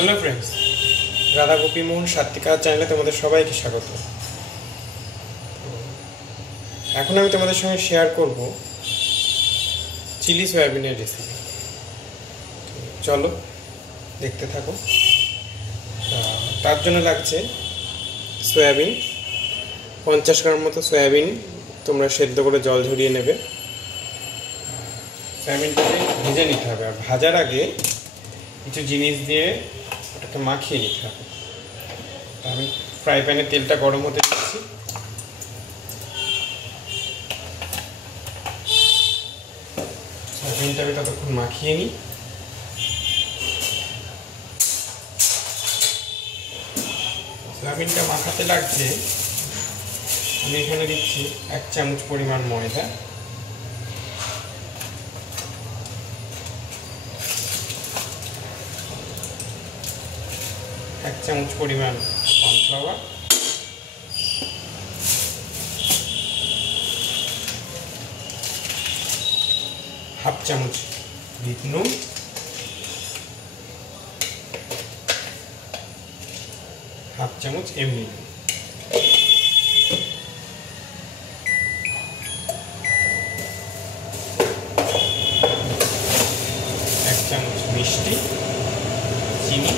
Hello friends, Radha Gopi মোহন সাত্বিকা চ্যানেলে তোমাদের সবাইকে স্বাগত। এখন আমি তোমাদের সঙ্গে শেয়ার করব চিলি সয়াবিনের রেসিপি। চলো দেখতে থাকো। তার জন্য লাগছে সয়াবিন, 50 গ্রাম মতো সয়াবিন তোমরা সেদ্ধ করে জল ঝরিয়ে নেবে। সয়াবিনটাকে ভেজে নিতে হবে, আর ভাজার আগে কিছু জিনিস দিয়ে ওটাকে মাখিয়ে নিতে হবে। আমি ফ্রাই প্যানে তেলটা গরম হতে দিচ্ছি। সয়াবিনটা আমি ততক্ষণ মাখিয়ে নিই। সয়াবিনটা মাখাতে লাগছে, আমি এখানে দিচ্ছি 1 চামচ পরিমাণ ময়দা, এক চামচ পরিমাণ কর্নফ্লাওয়ার, হাফ চামচ বিট নুন, হাফ চামচ এমনি নুন, এক চামচ মিষ্টি, চিনি,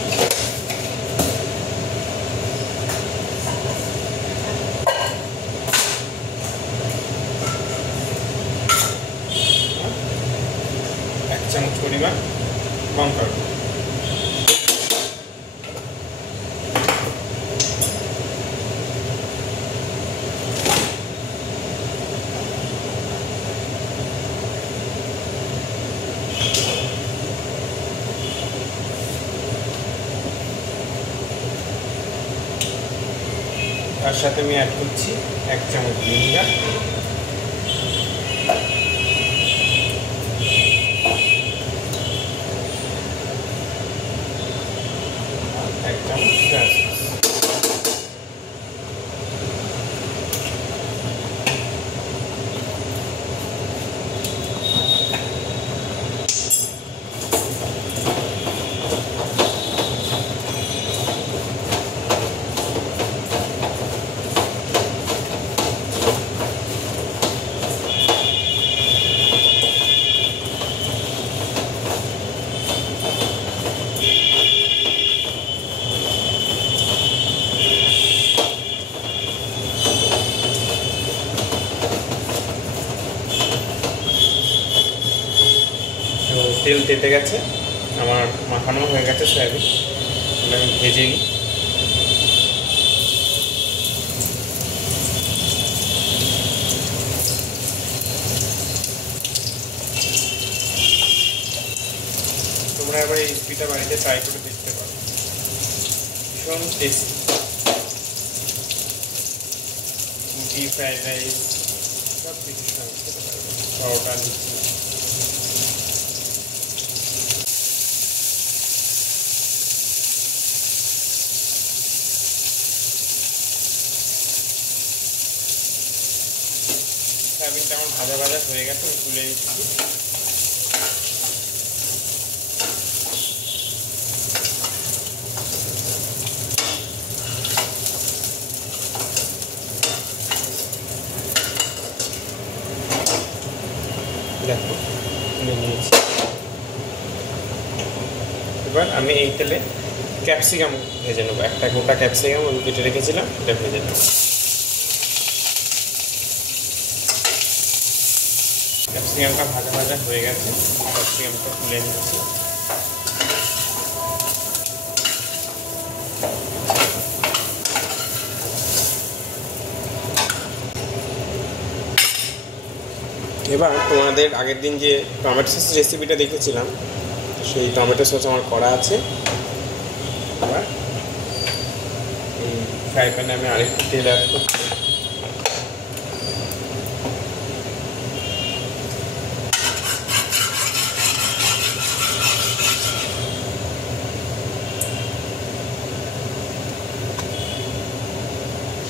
এক চামচ পরিমাণ লঙ্কার গুঁড়ো। তার সাথে আমি অ্যাড করছি 1 চামচ ভিনেগার, 1 চামচ সয়া সস। তেল তেতে গেছে, আমার মাখানো হয়ে গেছে সয়াবিন, আমি ভেজে নিই। তোমরা এবার এই রেসিপিটা বাড়িতে ট্রাই করে দেখতে পারো, ভীষণ টেস্টি। রুটি, ফ্রাইড রাইস সব কিছুর সঙ্গে খেতে পারবে, পরোটা, লুচি। সয়াবিনটা আমার ভাজা ভাজা হয়ে গেছে, আমি তুলে নিচ্ছি। দেখো তুলে নিয়েছি। এবার আমি এই তেলে ক্যাপসিকাম ভেজে নেবো, একটা গোটা ক্যাপসিকাম আমি কেটে রেখেছিলাম, এটা ভেজে নেবো। ক্যাপসিকামটা ভাজা ভাজা হয়ে গেছে, ক্যাপসিকামটা তুলে নিচ্ছি। এবার তোমাদের আগের দিন যে টমেটো সস রেসিপিটা দেখেছিলাম, সেই টমেটো সস আমার করা আছে। এবার এই ফ্রাই প্যানে আমি আরেকটু তেল অ্যাড করছি।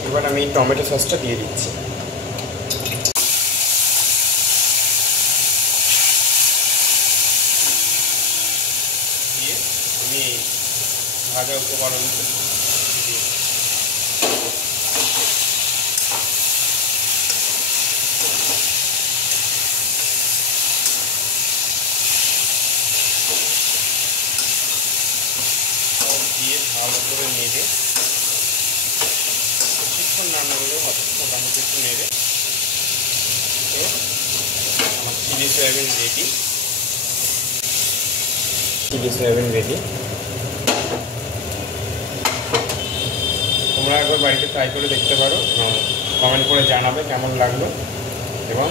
এবার আমি টমেটো সসটা দিয়ে দিচ্ছি। দিয়ে আমি ভাজা উপকরণ দিয়ে ভালো করে নেড়ে কিছুক্ষণ রান্না হলেও হবে, মোটামুটি একটু নেড়ে আমার chilli soyabean ready. Chilli soyabean ready. তোমরা একবার বাড়িতে ট্রাই করে দেখতে পারো এবং কমেন্ট করে জানাবে কেমন লাগলো। এবং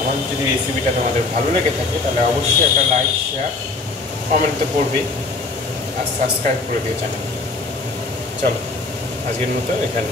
আমার যদি রেসিপিটা তোমাদের ভালো লেগে থাকে তাহলে অবশ্যই একটা লাইক, শেয়ার, কমেন্ট তো করবে আর সাবস্ক্রাইব করে দিও চ্যানেল। চলো আজকের মতো এখানে।